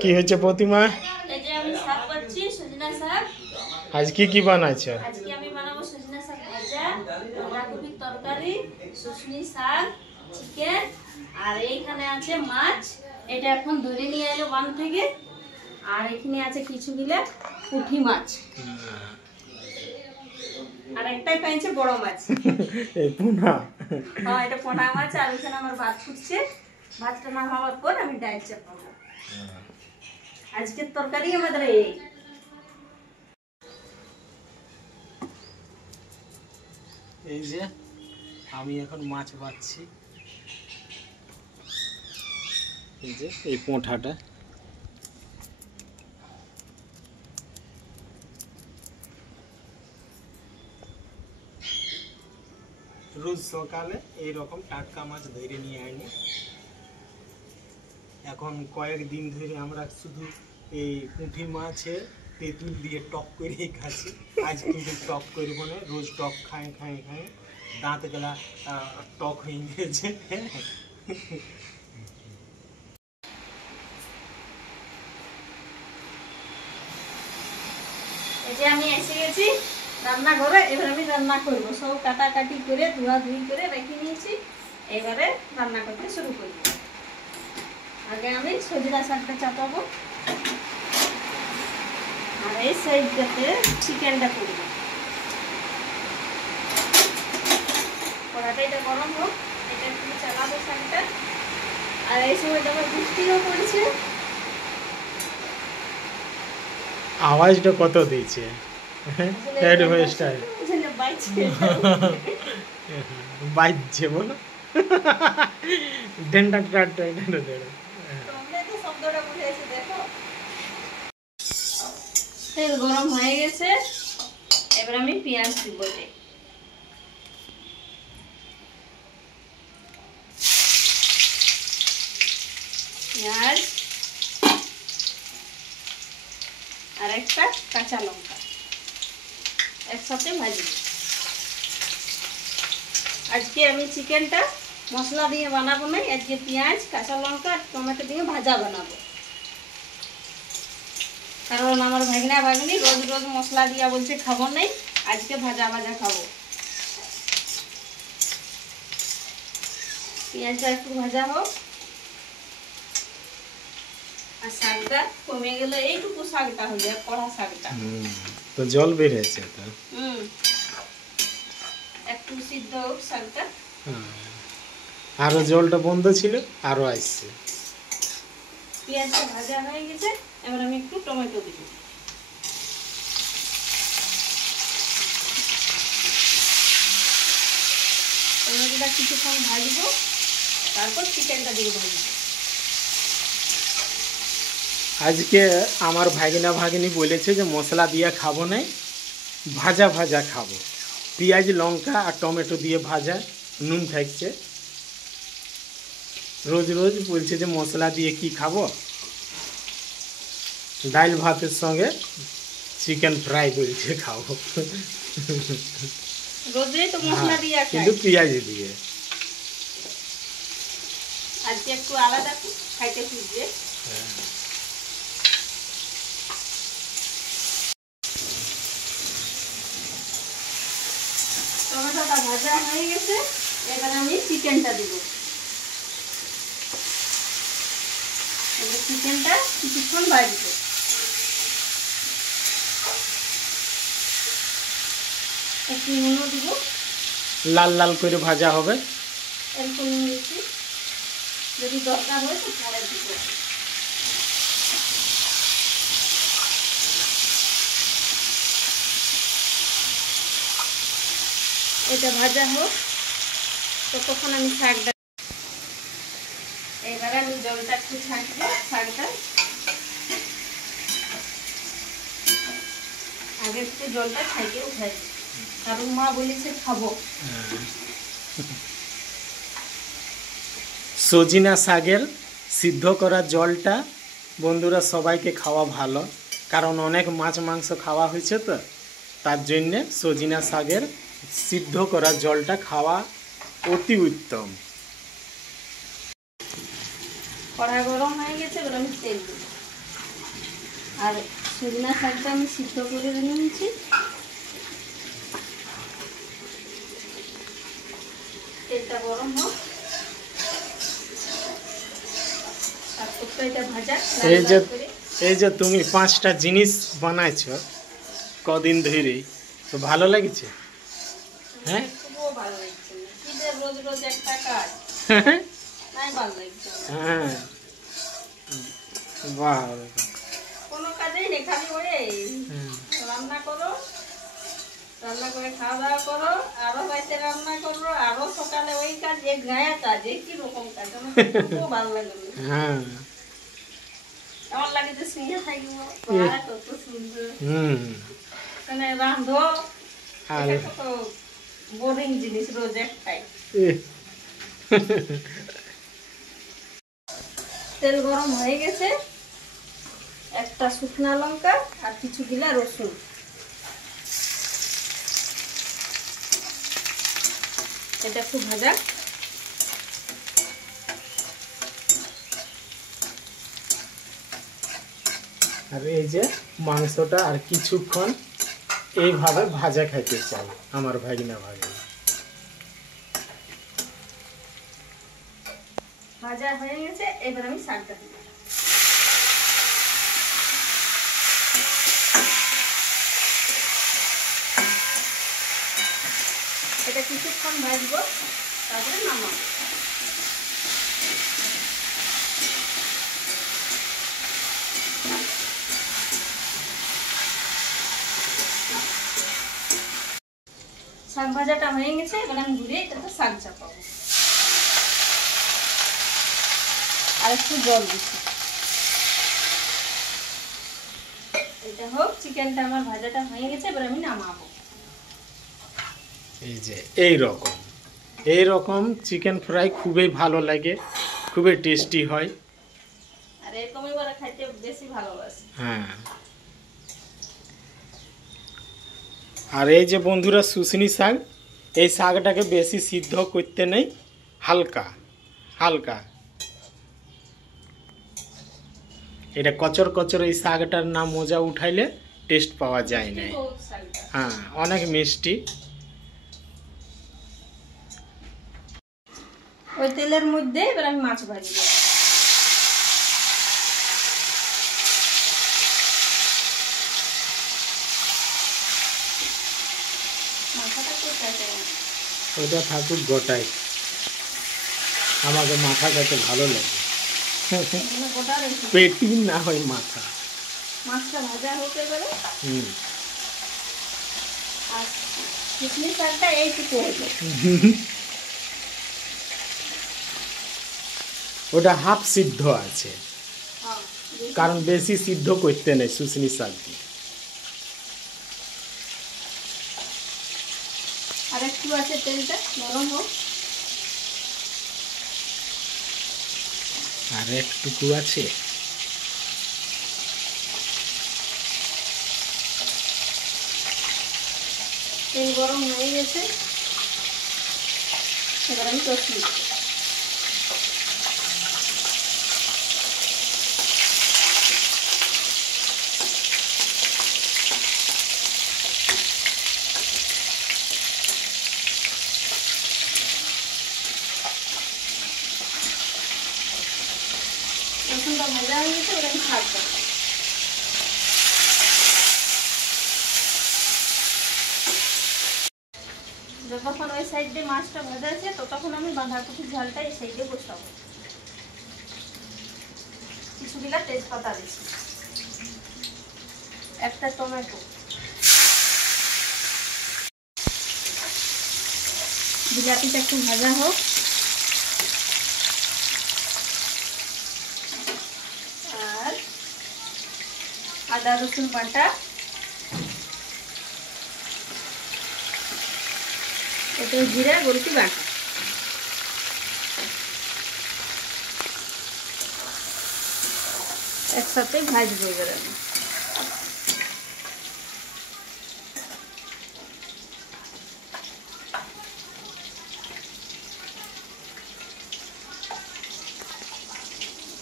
কি হয়েছে প্রতিমা? এই যে আমি শাক করছি, সজনা শাক। আজকে কি বানাইছো? আজকে আমি বানাবো সজনা শাক ভাজা, বাঁধাকপির তরকারি, শুশনি শাক, চিকেন, আর এইখানে আছে মাছ। এটা এখন ধরে নিয়ে এলো বান থেকে। আর এখানে আছে কিছুগুলা পুঁটি মাছ, আর একটাই পাইছে বড় মাছ। এই পোনা। হ্যাঁ, এটা পোনা মাছ। আর ওখানে আমার ভাত ফুটছে। ভাতটা না হওয়ার পর আমি ডাল চাপাবো। আজকের তরকারি আমাদের এই যে আমি এখন মাছ বাছছি। এই যে এই পোঁঠাটা রোজ সকালে এইরকম টাটকা মাছ ধরে নিয়ে আনি। এখন কয়েকদিন ধরে আমরা শুধু এই পুঁটি মাছে তেঁতুল দিয়ে টক করে খাচ্ছি। আজ কিন্তু টক করবো না, রোজ টক খাই খাই খাই দাঁত গলা টক হয়ে গেছে। এই যে আমি এসে গেছি রান্নাঘরে। এবার আমি রান্না করবো। সব কাটাকাটি করে ধোয়াধুয়ি করে রেখে নিয়েছি। এবারে রান্না করতে শুরু করব। আগে আমি সজনা শাকটা চাপাবো, আর এই সাইডটাতে চিকেনটা করব। কড়াটা এটা গরম হোক, এটা একটু চালাবো শাকটা। আর এই সময়টা আবার বৃষ্টিও পড়ছে। আওয়াজটা কত দিয়েছে হেড স্টাইল বাজছে বলো। ডেন্ডা টাটা ডেন্ডা ডেন্ডা। তেল গরম হয়ে গেছে। এবার আমি পেঁয়াজ দিব। পেঁয়াজ আর একটা কাঁচা লঙ্কা একসাথে ভাজব। আজকে আমি চিকেনটা মশলা দিয়ে বানাবো না, আজকে পেঁয়াজ কাঁচা লঙ্কা আর টমেটো দিয়ে ভাজা বানাবো। কারণ আমার ভাগনা ভাগনি রোজ রোজ মশলা দিয়া বলছে খাবো নাই, আজকে ভাজা ভাজা খাবো। পেঁয়াজটা একটু ভাজা হোক। আর শাকটা কমে গেলে এইটুকু শাকটা হয়ে যায়, কড়া শাকটা তো জল বেরিয়েছে তো। একটু সিদ্ধ হোক শাকটা। আরো জলটা বন্ধ ছিল, আরো আসছে। পেঁয়াজটা ভাজা হয়ে গেছে। এবার আমি একটু টমেটো দিব। টমেটোটা কিছুক্ষণ ভাজবো, তারপর চিকেনটা দিয়ে ভাজবো। আজকে আমার ভাগিনা ভাগিনী বলেছে যে মশলা দিয়ে খাবো না, ভাজা ভাজা খাবো। পেঁয়াজ লঙ্কা আর টমেটো দিয়ে ভাজা, নুন থাকছে। রোজ রোজ বলছে যে মশলা দিয়ে কি খাবো, ডাল ভাতের সঙ্গে চিকেন ফ্রাই করেছে খাবো। রোজই তো মশলা দিয়ে কিন্তু পেঁয়াজ দিয়ে আজকে একটু আলাদা খাইতে খুঁজছে। টমেটোটা ভাজা হয়ে গেছে। এবার আমি চিকেনটা দিব। চিকেনটা কিছুক্ষণ ভাজবো। একটু নুনও দিব। লাল লাল করে ভাজা হবে। একটু নুন দিচ্ছি, যদি দরকার হয় তো পরে দিব। এটা ভাজা হোক, ততক্ষণ আমি শাকটা। এবারে আমি জলটা একটু ছাঁকবো। শাকটা আগে একটু জলটা ছাঁকে উঠাই, কারণ মা বলেছে খাবো। সজিনা শাকের সিদ্ধ করা জলটা বন্ধুরা সবাইকে খাওয়া ভালো, কারণ অনেক মাছ মাংস খাওয়া হয়েছে তো, তার জন্যে সজিনা শাকের সিদ্ধ করা জলটা খাওয়া অতি উত্তম। কড়া গরম হয়ে গেছে, এবার আমি তেল দেব। আর সজনা শাকটা আমি সিদ্ধ করে নিয়েছি। তেলটা গরম হোক, তারপর এটা ভাজা। এই যে তুমি 5টা জিনিস বানাইছো কদিন ধরে, তো ভালো লাগছে? হ্যাঁ, খুবও ভালো লাগছে। কি যে রোজ রোজ একটা কাজ, নাই ভালো লাগছে। হ্যাঁ, বাহ, কোনো কাজেই নেই, খালি ওই রান্না করো, রান্না করে খাওয়া দাওয়া করো, আরো বাড়িতে রান্না করো, আরো সকালে ওই কাজ, এক গায়া কাজ, একই রকম কাজ। আমার খুব ভালো লাগে। হ্যাঁ, আমার লাগে যে শুয়ে থাকবো, কত সুন্দর। মানে রান্ধো, এটা কত বোরিং জিনিস, রোজ একটাই। তেল গরম হয়ে গেছে, একটা শুকনা লঙ্কা আর কিছু গিলা রসুন, এটা খুব ভাজা। আর এই যে মাংসটা আর কিছুক্ষণ এইভাবে ভাজা খাইতে চাই আমার ভাগিনা ভাগিনা। ভাজা হয়ে গেছে, এবার আমি শাকটা দিব। এটা কিছুক্ষণ ভাজবো, তারপরে নামাবো। শাক ভাজাটা হয়ে গেছে, এবার আমি ঘুরে এটাতে শাক চাপাবো। আর একটু জল দিচ্ছি। এটা হোক, চিকেনটা আমার ভাজাটা হয়ে গেছে, এবার আমি নামাবো। এই যে এই রকম চিকেন ফ্রাই খুবই ভালো লাগে, খুবই টেস্টি হয়। আর এরকমই করে খাইতে বেশি ভালোবাসি। হ্যাঁ, আর এই যে বন্ধুরা শুশনি শাক, এই শাকটাকে বেশি সিদ্ধ করতে নেই, হালকা হালকা। এটা কচর কচর এই শাকটার নাম মজা উঠাইলে টেস্ট পাওয়া যায় না। হ্যাঁ, অনেক মিষ্টি। ওই তেলের মধ্যে এবার আমি মাছ ভাজবো। ওটা থাকুক গোটাই, আমাকে মাথা খেতে ভালো লাগে, পেটি না হয় মাথা। মাছটা ভাজা হতে পারে। আর শুকনি শাকটা এইটুকু হয়েছে, ওটা হাফ সিদ্ধ আছে, কারণ বেশি সিদ্ধ করতে নেই শুশনি শাক দিয়ে। আর একটু আছে, তেলটা গরম হোক। আর একটুকু আছে। তেল গরম হয়ে গেছে, এবার আমি কষি। রসুনটা ভাজা হয়ে গেছে, এবার আমি ছাড়বো। যতক্ষণ ওই সাইডে মাছটা ভাজা আছে, ততক্ষণ আমি বাঁধাকপির ঝালটা এই সাইডে বসাবো। কিছুগুলা তেজপাতা দিচ্ছি, একটা টমেটো, বিলাতিটা একটু ভাজা হোক। আর আদা রসুন বাটা, এটা জিরা গোলকি বাটা, একসাথে ভাজবো এবার আমি।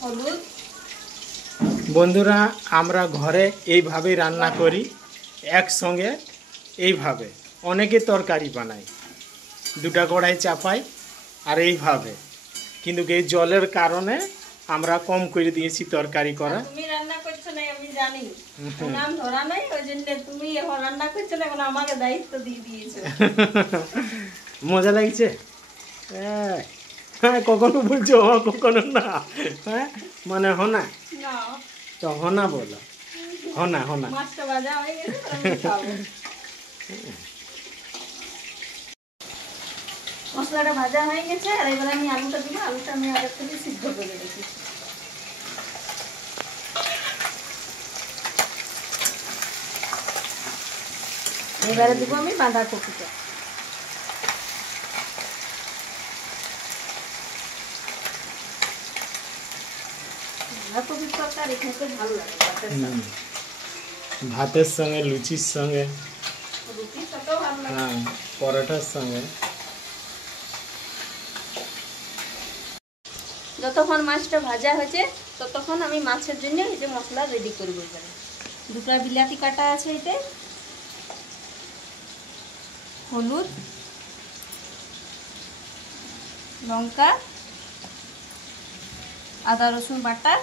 হলুদ। বন্ধুরা আমরা ঘরে এইভাবে রান্না করি, একসঙ্গে এইভাবে। অনেকে তরকারি বানায়, দুটা কড়াই চাপাই আর এইভাবে, কিন্তু এই জলের কারণে আমরা কম করে দিয়েছি তরকারি করা। তুমি রান্না করছো না আমি জানি, নাম ধরা নাই, ওই জন্য তুমি এখন রান্না করছো না, এখন আমাকে দায়িত্ব দিয়ে দিয়েছো। মজা লাগছে? হ্যাঁ, কখনো বলছো কখনো না, হ্যাঁ মানে হনা, না তো হনা বলো, হনা হনা। মাছটা ভাজা হয়ে গেছে, আমি খাবো। মশলাটা ভাজা হয়ে গেছে, আর এবার আমি আলুটা দিব। আলুটা আমি আগে থেকে সিদ্ধ করে রেখেছি। এবারে দিব আমি বাঁধাকপিটা। বাঁধাকপির তরকারি খেতে ভালো লাগে ভাতের সঙ্গে, লুচির সঙ্গে, রুটির সাথেও ভালো লাগে। হ্যাঁ পরোটার সঙ্গে। যতক্ষণ মাছটা ভাজা হয়েছে ততক্ষণ আমি মাছের জন্য এই যে মশলা রেডি করব। এবারে দুটো বিলাতি কাটা আছে, এতে হলুদ, লঙ্কা, আদা রসুন বাটা,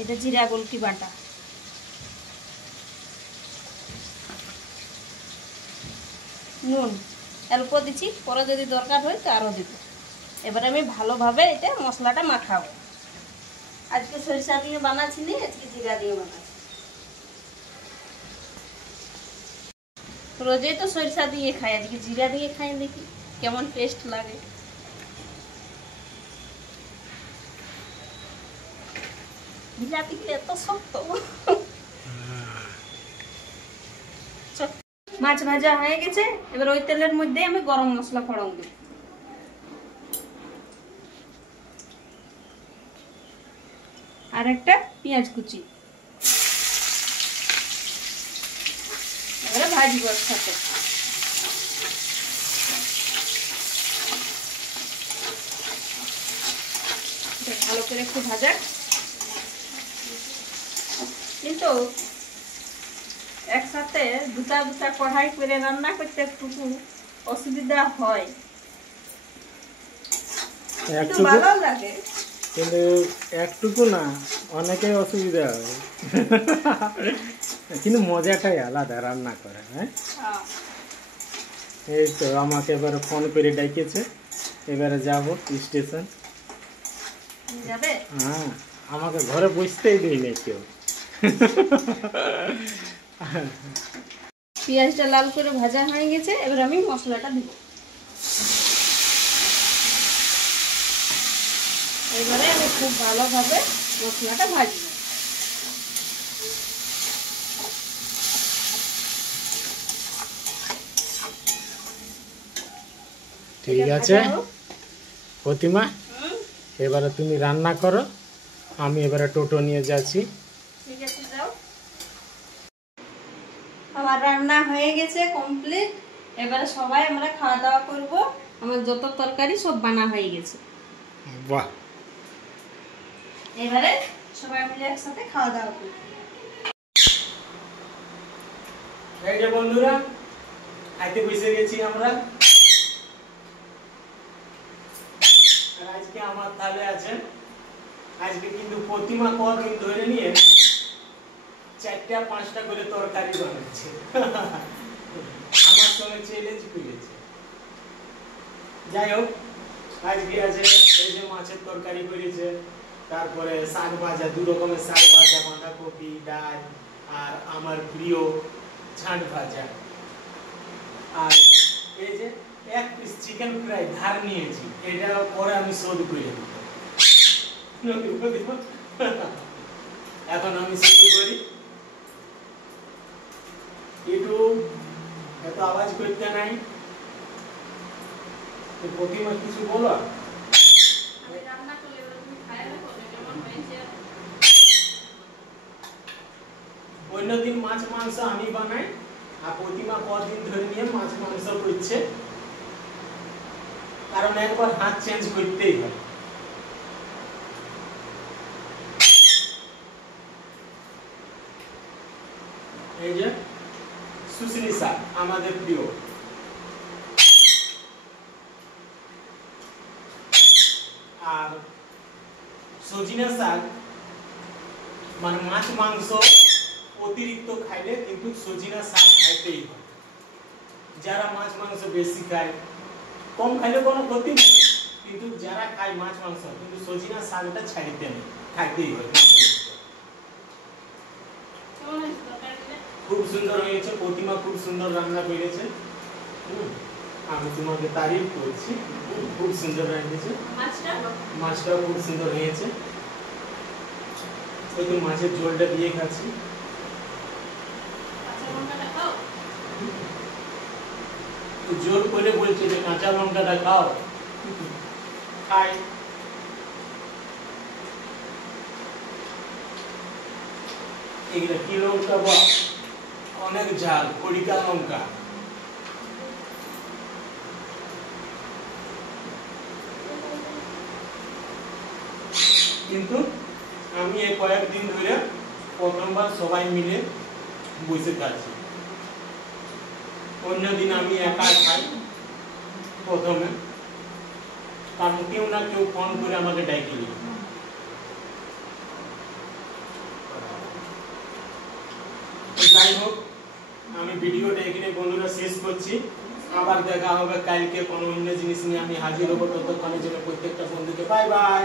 এটা জিরা গোলকি বাটা, নুন অল্প দিচ্ছি, পরে যদি দরকার হয় তো আরও দেব। এবার আমি ভালোভাবে এটা মশলাটা মাখাবো। আজকে সরিষা দিয়ে বানাচ্ছি না, আজকে জিরা দিয়ে বানাচ্ছি। রোজই তো সরিষা দিয়ে খাই, আজকে জিরা দিয়ে খাই, দেখি কেমন টেস্ট লাগে। বিলাতি এত শক্ত। মাছ ভাজা হয়ে গেছে, এবার ওই তেলের মধ্যে আমি গরম মশলা ফোড়ন দেব। আর একটা পেঁয়াজ কুচি, এবারে ভাজবো একসাথে। ভালো করে একটু ভাজা, কিন্তু একসাথে দুটা দুটা কড়াই করে রান্না করতে একটু অসুবিধা হয়, কিন্তু ভালো লাগে। কিন্তু একটুকু না, অনেকেই অসুবিধা হয়, কিন্তু মজাটাই আলাদা রান্না করে। হ্যাঁ এই তো আমাকে এবারে ফোন করে ডেকেছে, এবারে যাব স্টেশন। যাবে? হ্যাঁ, আমাকে ঘরে বসতেই দেই না কেউ। পেঁয়াজটা লাল করে ভাজা হয়ে গেছে, এবার আমি মশলাটা দিব। এবারে আমি খুব ভালোভাবে মশলাটা ভাজবো। ঠিক আছে প্রতিমা, এবারে তুমি রান্না করো, আমি এবারে টোটো নিয়ে যাচ্ছি। ঠিক আছে, যাও। আমার রান্না হয়ে গেছে কমপ্লিট। এবারে সবাই আমরা খাওয়া দাওয়া করব। আমার যত তরকারি সব বানা হয়ে গেছে। বাহ, এবারে সবাই মিলে একসাথে খাওয়া দাওয়া করব। এই যে বন্ধুরা, খাইতে বসে গেছি আমরা। আর আজকে আমার তাহলে আছে, আজকে কিন্তু প্রতিমা কদিন ধরে নিয়ে 4টা 5টা করে তরকারি বানাচ্ছে। আমার সঙ্গে চ্যালেঞ্জ করেছে। যাই হোক, আজকে আছে এই যে মাছের তরকারি করেছে, তারপরে শাক ভাজা, 2 রকমের শাক ভাজা, বাঁধাকপি, ডাল, আর আমার প্রিয় ছাঁট ভাজা, আর এই যে 1 পিস চিকেন ফ্রাই ধার নিয়েছি, এটা পরে আমি শোধ করে দেব। এখন আমি শুরু করি। একটু এত আওয়াজ করতে নাই। প্রতিমা কিছু বলো। অন্যদিন মাছ মাংস আমি বানাই, আর প্রতিমা কদিন ধরে নিয়ে মাছ মাংস করছে। কারণ একবার হাত চেঞ্জ করতেই হয়। এই যে শুশনি শাক আমাদের প্রিয়, আর সজিনা শাক মানে মাছ মাংস অতিরিক্ত খাইলে কিন্তু সজিনা শাক খাইতেই হয়। যারা মাছ মাংস বেশি খায়, কম খাইলে কোনো ক্ষতি নেই, কিন্তু যারা খায় মাছ মাংস কিন্তু সজিনা শাকটা ছাড়িতে নেই, খাইতেই হয়। খুব সুন্দর হয়েছে, প্রতিমা খুব সুন্দর রান্না করেছে। আমি তোমাকে তারিফ করছি, খুব সুন্দর রান্নেছে। মাছটাও খুব সুন্দর হয়েছে। ওই তো মাছের ঝোলটা দিয়ে খাচ্ছি। জোর করে বলছে যে কাঁচা লঙ্কাটা খাও, খাই। এগুলা কি লঙ্কা বা অনেক ঝাল, কড়িকা লঙ্কা। কিন্তু আমি এই কয়েকদিন ধরে প্রথমবার সবাই মিলে বসে খাচ্ছি। অন্যদিন আমি একা খাই প্রথমে, কারণ কেউ না কেউ ফোন করে আমাকে ডাকি। যাই হোক, আমি ভিডিওটা এখানে বন্ধুরা শেষ করছি। আবার দেখা হবে কালকে কোনো অন্য জিনিস নিয়ে আমি হাজির হবো। ততক্ষণের জন্য প্রত্যেকটা বন্ধুকে বাই বাই।